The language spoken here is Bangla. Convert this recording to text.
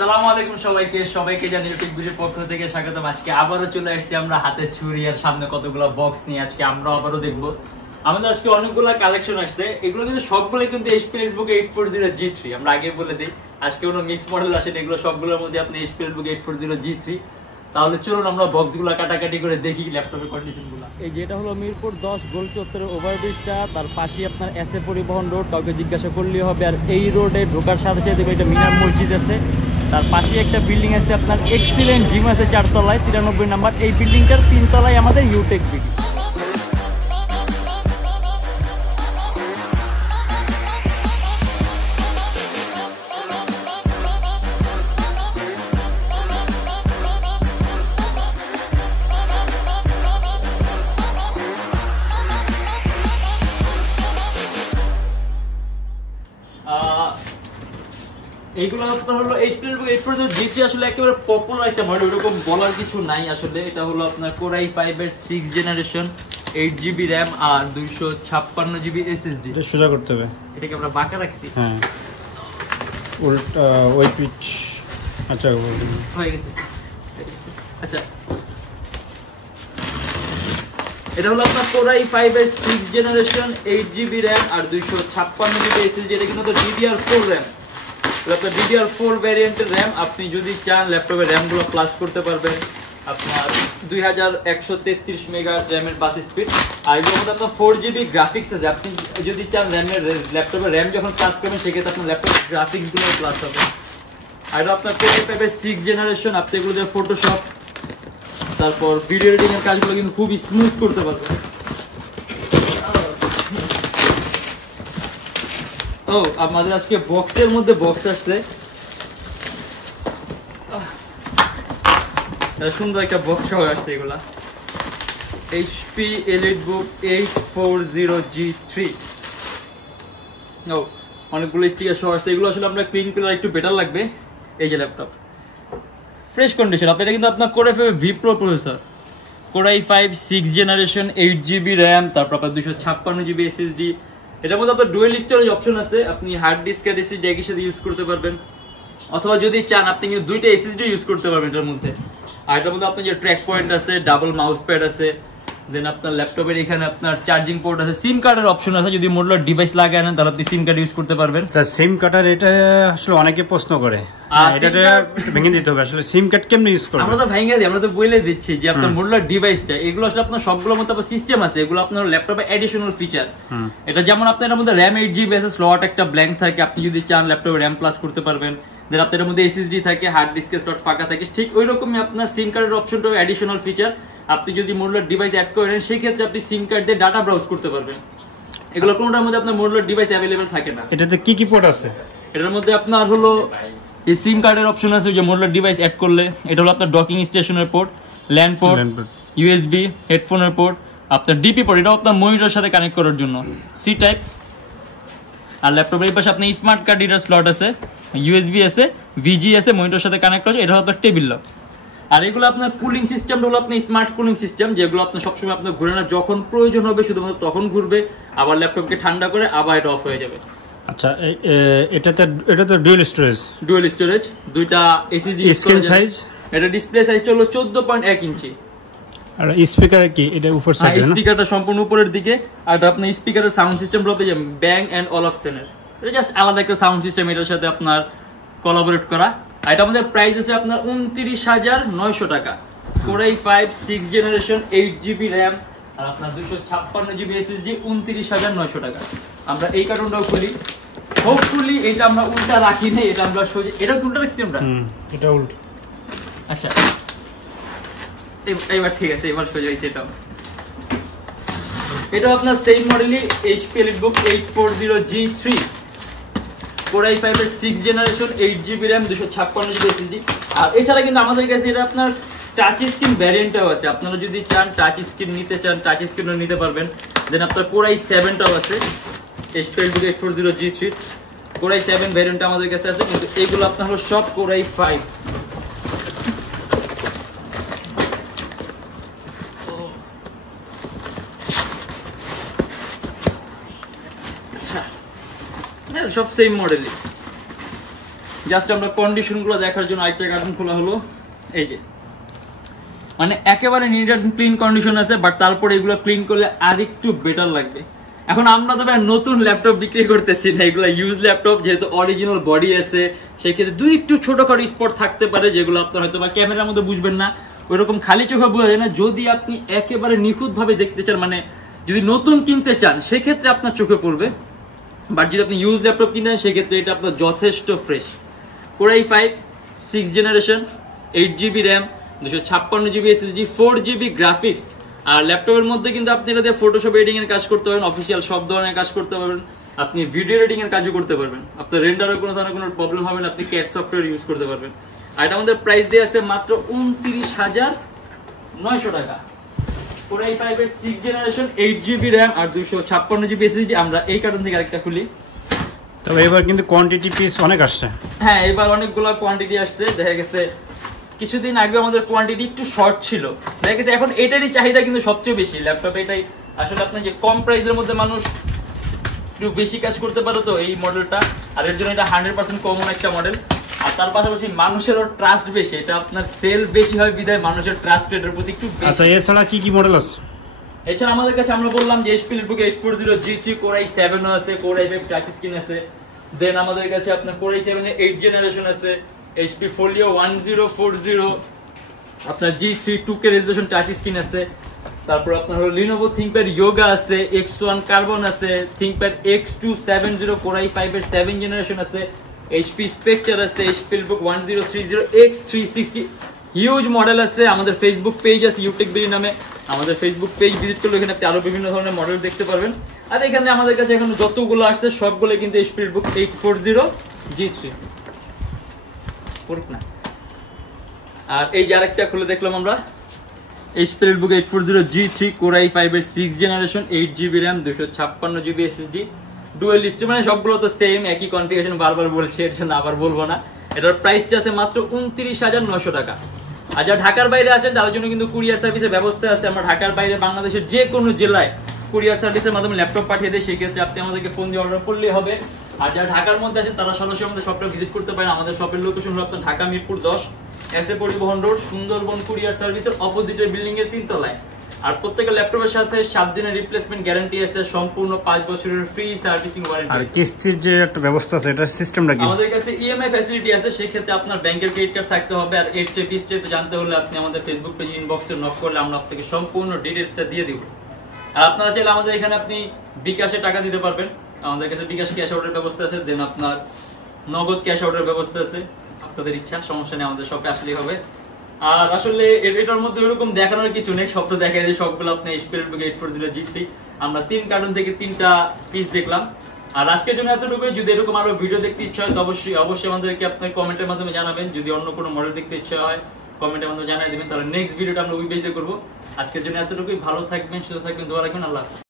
আসসালামু আলাইকুম সবাইকে জানি Youtechbd পক্ষ থেকে স্বাগতম। আজকে আবারো চলে আসছি আমরা হাতে ছুরি আর সামনে কতগুলো বক্স নিয়ে। আজকে আমরা আবারো দেখব। আমাদের আজকে অনেকগুলো কালেকশন আসছে, এগুলো কিন্তু সবগুলো কিন্তু Youtechbd 840G3। আমরা আগে বলে দিই, আজকে কোনো মিক্স মডেল আসে এগুলো সবগুলোর মধ্যে আপনি Youtechbd 840G3। তাহলে চলুন আমরা বক্সগুলো কাটাকাটি করে দেখি ল্যাপটপের কন্ডিশনগুলো। এই যেটা হলো মিরপুর 10 গোল চত্বরের ওভারব্রিজটা, তার পাশে আপনার এসএ পরিবহন রোড, কাউকে জিজ্ঞাসা করলেই হবে। আর এই রোডে ঢোকার সাথে সাথে এটা মিনার মসজিদ আছে, তার পাশে একটা বিল্ডিং আছে আপনার এক্সিলেন্ট জিম আছে 4 তলায় 93 নাম্বার। এই বিল্ডিংটার 3 তলায় আমাদের Youtechbd। এইগুলো হলো Youtechbd 840G3 আসলে একেবারে পপুলার একটা মডেল, এরকম বলার কিছু নাই আসলে। এটা হলো আপনার Core i5 এর 6th জেনারেশন, 8GB RAM আর 256GB SSD। এটা সোজা করতে হবে, এটাকে আমরা বাঁকা রাখছি। হ্যাঁ উল্টা ওই পিচ। আচ্ছা হয়ে গেছে। আচ্ছা এটা হলো আপনার Core i5 এর 6th জেনারেশন, 8GB RAM আর 256GB SSD। এটা কিন্তু DDR4 RAM, আপনার DDR4 ভ্যারিয়েন্টের RAM। আপনি যদি চান ল্যাপটপের RAM গুলো প্লাস করতে পারবেন আপনার 2133 মেগাহার্টজ RAM এর বাস স্পিড। আর এর মধ্যে আপনার 4GB গ্রাফিক্স আছে। আপনি যদি চান ল্যাপটপের RAM যখন প্লাস করবেন সেক্ষেত্রে আপনার ল্যাপটপের গ্রাফিক্স গুলো প্লাস হবে। আর এটা আপনার Core i5 এর 6th জেনারেশন। আপনি এগুলো দিয়ে ফটোশপ তারপর ভিডিও এডিটিং এর কাজগুলো কিন্তু খুব স্মুথ করতে পারবেন। ও আমাদের আজকে বক্সের মধ্যে বক্স আসছে, সুন্দর একটা বক্স সহ আসছে। এগুলা HP EliteBook 840G3। ও অনেকগুলো স্টিকার সহ আসছে। এগুলো আসলে আমরা ক্লিন করলে একটু বেটার লাগবে। এই যে ল্যাপটপ ফ্রেশ কন্ডিশন। আপনার কিন্তু আপনার Core i5 V Pro processor, Core i5 6th generation, 8GB RAM, তারপর আপনার 256GB SSD। এটার মধ্যে আপনার ডুয়েল স্টোরেজ অপশন আছে, আপনি হার্ড ডিস্ক আর এসএসডি একই সাথে ইউজ করতে পারবেন, অথবা যদি চান আপনি কিন্তু দুইটা এসএসডি ইউজ করতে পারবেন এটার মধ্যে। আর এটার মধ্যে আপনার যে ট্র্যাক পয়েন্ট আছে, ডাবল মাউস প্যাড আছে, দেন আপনার ল্যাপটপের এখানে আপনার চার্জিং পোর্ট আছে, সিম কার্ডের অপশন আছে। যদি মডুলার ডিভাইস লাগে আনেন তাহলে আপনি সিম কার্ড ইউজ করতে পারবেন। আচ্ছা সিম কার্ডের এটা আসলে অনেকে প্রশ্ন করে, এটাটা ভেঙে দিতে হবে। আসলে সিম কার্ড কেমনে ইউজ করব? আমরা তো ভেঙে দিই, আমরা তো বলে দিচ্ছি যে আপনার মডুলার ডিভাইসটা, এগুলো আসলে আপনার সবগুলোর মধ্যে আপনার সিস্টেম আছে, এগুলো আপনার ল্যাপটপে এডিশনাল ফিচার। এটা যেমন আপনার এর মধ্যে RAM 8GB আছে, স্লট একটা ব্ল্যাঙ্ক থাকে, আপনি যদি চান ল্যাপটপে RAM প্লাস করতে পারবেন। দেন আপনার মধ্যে SSD থাকে, হার্ড ডিস্কের স্লট ফাঁকা থাকে। ঠিক ওই রকমই আপনার সিম কার্ডের অপশনটাও এডিশনাল ফিচার। আপনি যদি মডুলার ডিভাইস অ্যাড করেন সেই ক্ষেত্রে আপনি সিম কার্ড দিয়ে ডাটা ব্রাউজ করতে পারবেন। এগুলো কোনটার মধ্যে আপনার মডুলার ডিভাইস অ্যাভেলেবেল থাকে না। এটাতে কি কি পোর্ট আছে? এটার মধ্যে আপনার হলো এই সিম কার্ডের অপশন আছে, যে মডুলার ডিভাইস অ্যাড করলে এটা হলো আপনার ডকিং স্টেশনের পোর্ট, ল্যান্ড পোর্ট, USB, হেডফোনের পোর্ট, আপনার ডিপি পোর্ট, এটাও আপনার মনিটরের সাথে কানেক্ট করার জন্য, সি টাইপ। আর ল্যাপটপের এই পাশে আপনার স্মার্ট কার্ড রিডার স্লট আছে, USB আছে, VG আছে, মনিটরের সাথে কানেক্ট করা। এটা হলো আপনার টেবিল লক। আর এগুলো আপনার কুলিং সিস্টেম হলো আপনার স্মার্ট কুলিং সিস্টেম, যেগুলো আপনার সবসময় আপনার ঘুরে না, যখন প্রয়োজন হবে শুধুমাত্র তখন ঘুরবে, আবার ল্যাপটপকে ঠান্ডা করে আবার এটা অফ হয়ে যাবে। আচ্ছা এটাতে ডুয়াল স্টোরেজ, দুইটা এসএসডি। স্ক্রিন সাইজ, এটা ডিসপ্লে সাইজ হলো 14.1 ইঞ্চি। আর স্পিকার কি এটা উপর সাইডে না? স্পিকারটা সম্পূর্ণ উপরের দিকে। আর আপনার স্পিকারের সাউন্ড সিস্টেম হলো যে ব্যাং এন্ড অলফসেনের, এটা জাস্ট আলাদা একটা সাউন্ড সিস্টেম, এটার সাথে আপনার কোলাবোরেট করা। আর এটা আমাদের প্রাইস আছে আপনার 29,900 টাকা। Core i5 6th generation, 8GB RAM আর আপনার 256GB SSD, 29,900 টাকা। আমরা এই কার্টুনটাও খুলি, হোপফুলি এটা আমরা উল্টা রাখি না, এটা আমরা সোজা, এটা উল্টা রাখছি আমরা। এটা উল্টো। আচ্ছা এবার ঠিক আছে, এবার সোজা হয়েছে। এটা আপনার same মডেলই HP EliteBook 840G3, Core i5 এর 6th generation, 8GB RAM, 256GB SSD। আর এছাড়া কিন্তু আমাদের কাছে এটা আপনার টাচ স্ক্রিন ভ্যারিয়েন্টও আছে। আপনারা যদি চান টাচ স্ক্রিন নিতে চান, টাচ স্ক্রিনও নিতে পারবেন। দেন আপনার Core i7টাও আছে, HP EliteBook 840G3, Core i7 variant আমাদের কাছে আছে, কিন্তু এইগুলো আপনার হলো সব Core i5। সব সেম মডেলই। জাস্ট আমরা কন্ডিশনগুলো দেখার জন্য আরেকটা কার্টুন খোলা হলো। এই যে মানে একেবারে নিট অ্যান্ড ক্লিন কন্ডিশন আছে, বাট তারপরে এগুলো ক্লিন করলে আর একটু বেটার লাগবে। এখন আমরা তো ভাই নতুন ল্যাপটপ বিক্রি করতেছি না, এগুলো ইউজ ল্যাপটপ, যেহেতু অরিজিনাল বডি আছে সেক্ষেত্রে দুই একটু ছোটখাটো স্পট থাকতে পারে যেগুলো আপনার হয়তো বা ক্যামেরার মধ্যে বুঝবেন না, ওইরকম খালি চোখে বোঝা যায় না। যদি আপনি একেবারে নিখুঁত ভাবে দেখতে চান, মানে যদি নতুন কিনতে চান সেক্ষেত্রে আপনার চোখে পড়বে, বাট যদি আপনি ইউজ ল্যাপটপ কিনতে চান সেক্ষেত্রে এটা আপনার যথেষ্ট fresh. Core i5 6th generation, 8GB RAM, 256GB SSD, 4GB graphics. আর ল্যাপটপের মধ্যে কিন্তু আপনি এটা দিয়ে ফটোশপ এডিটিং এর কাজ করতে পারবেন, অফিসিয়াল সব ধরনের কাজ করতে পারবেন, আপনি ভিডিও এডিটিং এর কাজও করতে পারবেন, আপনার রেন্ডারের কোনো ধরনের কোনো প্রবলেম হবে না, আপনি ক্যাট সফটওয়্যার ইউজ করতে পারবেন। আর এটা আমাদের প্রাইস দিয়ে আছে মাত্র 29,900 টাকা। Core i5 এর 6th জেনারেশন, 8GB র্যাম আর 256GB SSD। আমরা এই কার্টুন থেকে আরেকটা খুলি। তবে এবার কিন্তু কোয়ান্টিটি পিস অনেক আসছে। হ্যাঁ, এবার অনেকগুলো কোয়ান্টিটি আসছে। দেখা গেছে কিছুদিন আগে আমাদের কোয়ান্টিটি একটু শর্ট ছিল, দেখা গেছে এখন এটারই চাহিদা কিন্তু সবচেয়ে বেশি ল্যাপটপ। এটাই আসলে আপনার যে কম প্রাইসের মধ্যে মানুষ একটু বেশি কাজ করতে পারে তো এই মডেলটা, আর এর জন্য এটা 100% কমন একটা মডেল। আর তার পাশাপাশি মানুষেরও ট্রাস্ট বেশি, এটা আপনার সেল বেশি হয় বিধায় মানুষের ট্রাস্ট এটার প্রতি একটু বেশি। আচ্ছা, এছাড়া কি কি মডেল আছে? এছাড়া আমাদের কাছে আমরা বললাম যে HP Lenovo 840G3, Core i7 আছে, Core i5 টাচ স্ক্রিন আছে। দেন আমাদের কাছে আপনার Core i7 এর 8th জেনারেশন আছে, HP Folio 1040, আপনার G3 2K resolution touch screen আছে। তারপর আপনার হলো Lenovo ThinkPad Yoga আছে, X1 Carbon আছে, ThinkPad X270 Core i5 এর 7th জেনারেশন আছে, HP Spectre আছে, HP Lenovo 1030 X360 huge model আছে। আমাদের ফেসবুক পেজ আছে Youtechbd নামে, আমাদের ফেসবুক পেজ ভিজিট করলে এখানে আপনি আরো বিভিন্ন ধরনের মডেল দেখতে পারবেন। আর এখানে আমাদের কাছে এখন যতগুলো আসছে সবগুলো কিন্তু HP Lenovo 840G3 না। আর এই যে আরেকটা খুলে দেখলাম আমরা, HP Lenovo 840G3 Core i5 এর 6th generation, 8GB RAM, 256GB SSD, dual list, মানে সবগুলো তো সেম একই কনফিগারেশন, বারবার বলছি এর জন্য আবার বলবো না। এটার প্রাইসটা আছে মাত্র 29,900 টাকা। আর যারা ঢাকার বাইরে আছেন তাদের জন্য কিন্তু কুরিয়ার সার্ভিসের ব্যবস্থা আছে। আমরা ঢাকার বাইরে বাংলাদেশের যে কোনো জেলায় কুরিয়ার সার্ভিসের মাধ্যমে ল্যাপটপ পাঠিয়ে দেয়, সেক্ষেত্রে আপনি আমাদেরকে ফোন দিয়ে অর্ডার করলেই হবে। আর যারা ঢাকার মধ্যে আছেন তারা সরাসরি আমাদের শপটা ভিজিট করতে পারেন। আমাদের শপের লোকেশন হলো আপনার ঢাকা মিরপুর 10 এসএ পরিবহন রোড, সুন্দরবন কুরিয়ার সার্ভিসের অপোজিটের বিল্ডিং এর 3 তলায়। আর প্রত্যেকটা ল্যাপটপের সাথে 7 দিনের রিপ্লেসমেন্ট গ্যারান্টি আছে, সম্পূর্ণ 5 বছরের ফ্রি সার্ভিসিং ওয়ারেন্টি। আর কিস্তির যে একটা ব্যবস্থা আছে, এটা সিস্টেমটা কি? আমাদের কাছে ইএমআই ফ্যাসিলিটি আছে, সেই ক্ষেত্রে আপনার ব্যাংকের ক্রেডিট কার্ড থাকতে হবে। আর এর চেয়ে বিস্তারিত জানতে হলে আপনি আমাদের ফেসবুক পেজ ইনবক্সে নক করলে আমরা আপনাকে সম্পূর্ণ ডিটেইলসটা দিয়ে দেব। আর আপনারা চাইলে আমাদের এখানে আপনি bKash টাকা দিতে পারবেন, আমাদের কাছে bKash ক্যাশ আউটের ব্যবস্থা আছে, দেন আপনার নগদ ক্যাশ আউটের ব্যবস্থা আছে। আপনাদের ইচ্ছা, সমস্যা নেই, আমাদের শপে আসলেই হবে। আর আসলে এটার মধ্যে এরকম দেখানোর কিছু নেই, সব তো দেখা যায় সবগুলো আপনি HP Lenovo 840G3। আমরা 3 কার্টুন থেকে 3টা পিস দেখলাম। আর আজকের জন্য এতটুকুই। যদি এরকম আরো ভিডিও দেখতে ইচ্ছা হয় তো অবশ্যই আমাদেরকে আপনার কমেন্টের মাধ্যমে জানাবেন। যদি অন্য কোনো মডেল দেখতে ইচ্ছা হয় কমেন্টের মাধ্যমে জানিয়ে দেবেন, তাহলে নেক্সট ভিডিওটা আমরা ওই বেজে করবো। আজকের জন্য এতটুকুই। ভালো থাকবেন, সুস্থ থাকবেন, দোয়া রাখবেন। আল্লাহ হাফেজ।